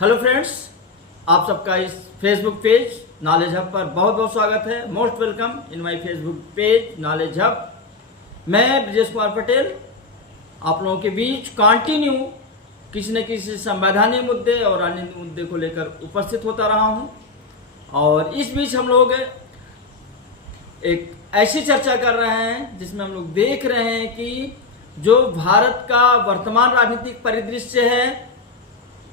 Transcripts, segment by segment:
Hello friends, आप सबका इस फेसबुक पेज नॉलेज हब पर बहुत बहुत स्वागत है। Most welcome in my Facebook page knowledge hub. मैं ब्रजेश कुमार पटेल आप लोगों के बीच कंटिन्यू किसी न किसी संवैधानिक मुद्दे और राजनीतिक मुद्दे को लेकर उपस्थित होता रहा हूं। और इस बीच हम लोग एक ऐसी चर्चा कर रहे हैं जिसमें हम लोग देख रहे हैं कि जो भारत का वर्तमान राजनीतिक परिदृश्य है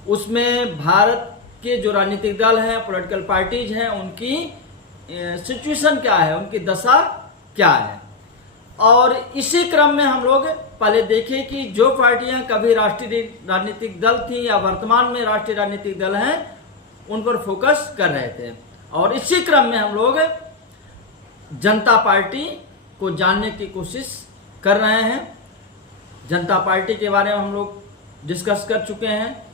उसमें भारत के जो राजनीतिक दल हैं, पॉलिटिकल पार्टीज हैं, उनकी सिचुएशन क्या है, उनकी दशा क्या है। और इसी क्रम में हम लोग पहले देखें कि जो पार्टियां कभी राष्ट्रीय राजनीतिक दल थी या वर्तमान में राष्ट्रीय राजनीतिक दल हैं उन पर फोकस कर रहे थे। और इसी क्रम में हम लोग जनता पार्टी को जानने की कोशिश कर रहे हैं। जनता पार्टी के बारे में हम लोग डिस्कस कर चुके हैं।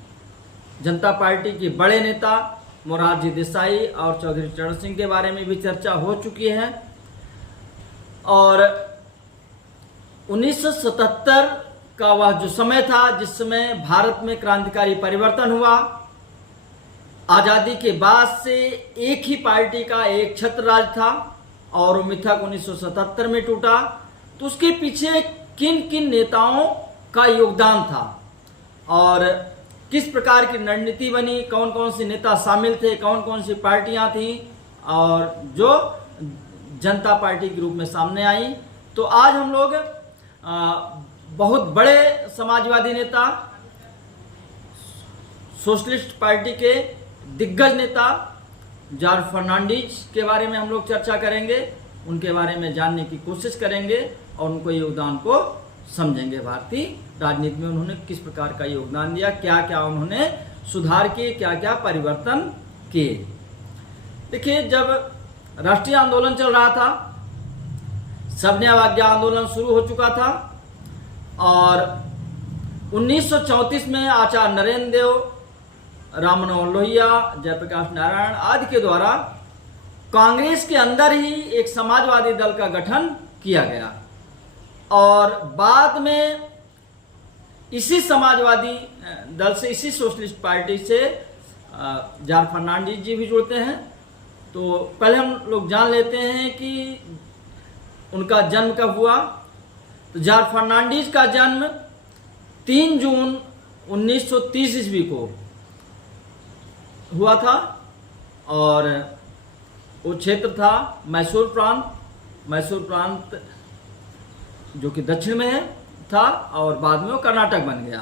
जनता पार्टी के बड़े नेता मोरारजी देसाई और चौधरी चरण सिंह के बारे में भी चर्चा हो चुकी है। और 1977 का वह जो समय था जिस समय भारत में क्रांतिकारी परिवर्तन हुआ, आजादी के बाद से एक ही पार्टी का एक छत्र राज था और वो मिथक 1977 में टूटा। तो उसके पीछे किन किन नेताओं का योगदान था और किस प्रकार की रणनीति बनी, कौन कौन से नेता शामिल थे, कौन कौन सी पार्टियां थी और जो जनता पार्टी के रूप में सामने आई। तो आज हम लोग बहुत बड़े समाजवादी नेता, सोशलिस्ट पार्टी के दिग्गज नेता जॉर्ज फर्नांडीज के बारे में हम लोग चर्चा करेंगे, उनके बारे में जानने की कोशिश करेंगे और उनको योगदान को समझेंगे। भारतीय राजनीति में उन्होंने किस प्रकार का योगदान दिया, क्या क्या उन्होंने सुधार किए, क्या क्या परिवर्तन किए। देखिए, जब राष्ट्रीय आंदोलन चल रहा था, सबने अवज्ञा आंदोलन शुरू हो चुका था और 1934 में आचार्य नरेंद्र देव, राम मनोहर लोहिया, जयप्रकाश नारायण आदि के द्वारा कांग्रेस के अंदर ही एक समाजवादी दल का गठन किया गया। और बाद में इसी समाजवादी दल से, इसी सोशलिस्ट पार्टी से जॉर्ज फर्नांडीज जी भी जुड़ते हैं। तो पहले हम लोग जान लेते हैं कि उनका जन्म कब हुआ। तो जॉर्ज फर्नांडीज का जन्म 3 जून 1930 ईस्वी को हुआ था और वो क्षेत्र था मैसूर प्रांत जो कि दक्षिण में है था और बाद में वो कर्नाटक बन गया।